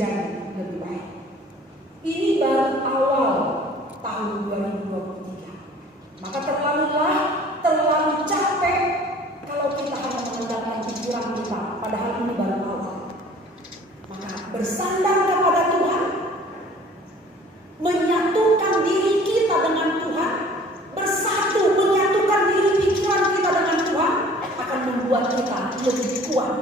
menjadi lebih baik. Ini baru awal tahun 2023. Maka terlalu capek kalau kita hanya mengandalkan pikiran kita, padahal ini baru awal. Maka bersandar kepada Tuhan, menyatukan diri kita dengan Tuhan, bersatu menyatukan diri pikiran kita dengan Tuhan akan membuat kita lebih kuat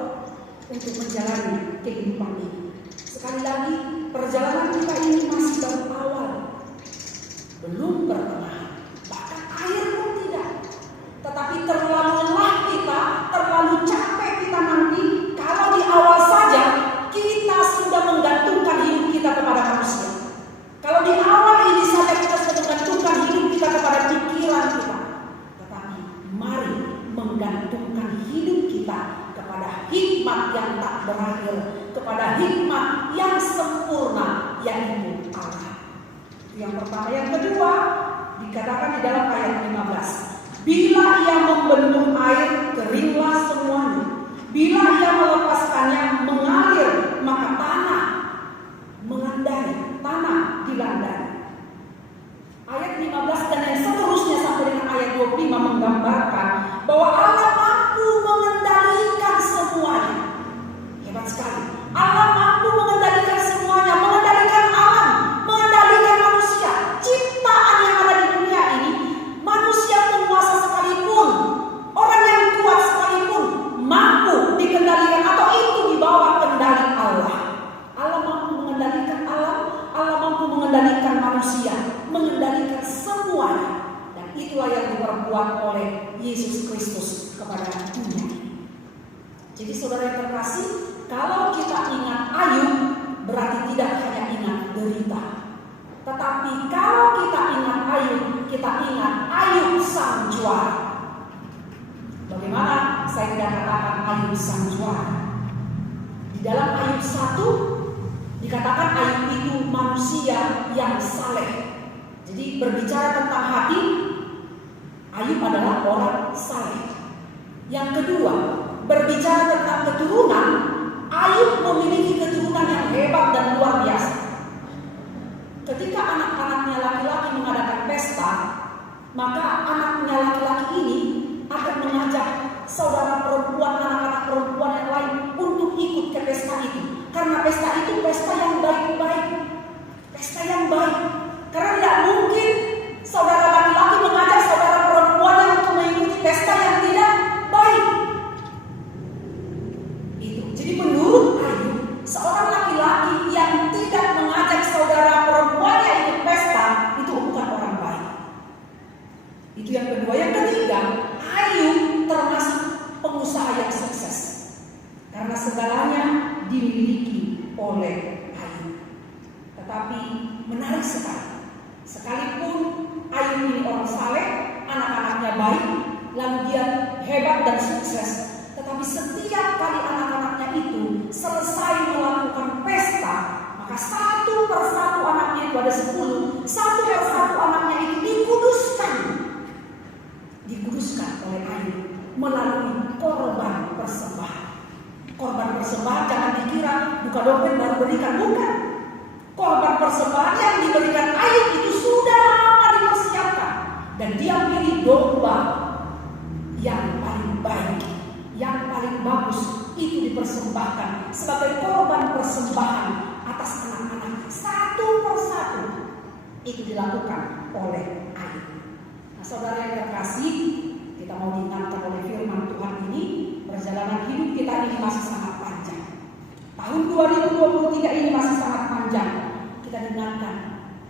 untuk menjalani kehidupan ini. Sekali lagi, perjalanan kita ini masih baru awal, belum pertengahan, bahkan akhir pun tidak. Tetapi terlalu lelah kita, terlalu capek kita nanti kalau di awal saja kita sudah menggantungkan hidup kita kepada manusia. Kalau di awal ini saja kita sudah menggantungkan hidup kita kepada pikiran kita. Tetapi mari menggantungkan hidup kita kepada hikmat yang tak berakhir, kepada hikmat yang sempurna, yaitu Allah. Yang pertama. Yang kedua, dikatakan di dalam ayat 15. Bila ia membendung air, keringlah semuanya. Bila ia melepaskannya, mengalir, maka tanah mengandai, tanah dilandai. Ayat 15 dan yang seterusnya sampai dengan ayat 25 menggambarkan bahwa Allah mampu mengendalikan semuanya. Hebat sekali. Allah mampu mengendalikan semuanya, mengendalikan alam, mengendalikan manusia, ciptaan yang ada di dunia ini. Manusia penguasa sekalipun, orang yang kuat sekalipun mampu dikendalikan atau itu di bawah kendali Allah. Allah mampu mengendalikan alam, Allah mampu mengendalikan manusia, mengendalikan semuanya. Dan itulah yang diperbuat oleh Yesus Kristus kepada dunia ini. Jadi saudara yang terkasih, kalau kita ingat Ayub, berarti tidak hanya ingat derita. Tetapi kalau kita ingat Ayub, kita ingat Ayub sang juara. Bagaimana saya tidak katakan Ayub sang juara? Di dalam Ayub 1 dikatakan Ayub itu manusia yang saleh. Jadi berbicara tentang hati, Ayub adalah orang saleh. Yang kedua, berbicara tentang keturunan, Ayub memiliki keturunan yang hebat dan luar biasa. Ketika anak-anaknya laki-laki mengadakan pesta, maka anaknya laki-laki ini akan mengajak saudara perempuan, anak-anak perempuan yang lain untuk ikut ke pesta itu. Karena pesta itu pesta yang baik-baik, pesta yang baik. Karena tidak mungkin saudara laki-laki mengajak saudara perempuan untuk mengikuti pesta yang tidak baik. Jadi menurut Ayub, seorang laki-laki yang tidak mengajak saudara perempuannya ikut pesta itu bukan orang baik. Itu yang kedua. Yang ketiga, Ayub termasuk pengusaha yang sukses karena segalanya dimiliki oleh Ayub. Tetapi menarik sekali, sekalipun Ayub ini orang saleh, anak-anaknya baik, lalu dia hebat dan sukses, tetapi setiap kali anak-anaknya itu selesai melakukan pesta, maka satu persatu anaknya itu ada 10, satu persatu anaknya itu dikuduskan oleh Ayub melalui korban persembahan. Korban persembahan jangan dikira buka dompet baru berikan, bukan. Korban persembahan yang diberikan Ayub itu sudah lama dipersiapkan, dan dia pilih domba yang paling baik, yang paling bagus, itu dipersembahkan sebagai korban persembahan atas anak-anak. Satu persatu itu dilakukan oleh Ayub. Nah, saudara yang terkasih, kita mau diingatkan oleh firman Tuhan ini, perjalanan hidup kita ini masih sangat panjang. Tahun 2023 ini masih sangat panjang. Kita diingatkan,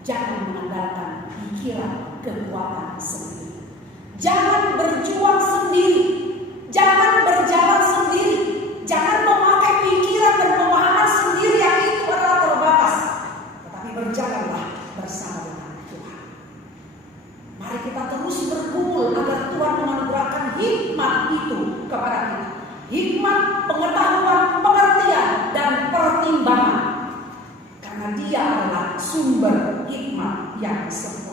jangan mengandalkan pikiran kekuatan sendiri. Jangan berjuang sendiri. Jangan berjalan sendiri. Jangan memakai pikiran dan pemahaman sendiri yang itu adalah terbatas. Tetapi berjalanlah bersama dengan Tuhan. Mari kita terus bergumul agar Tuhan menganugerahkan hikmat itu kepada kita. Hikmat, pengetahuan, pengertian, dan pertimbangan. Karena Dia adalah sumber hikmat yang sempurna.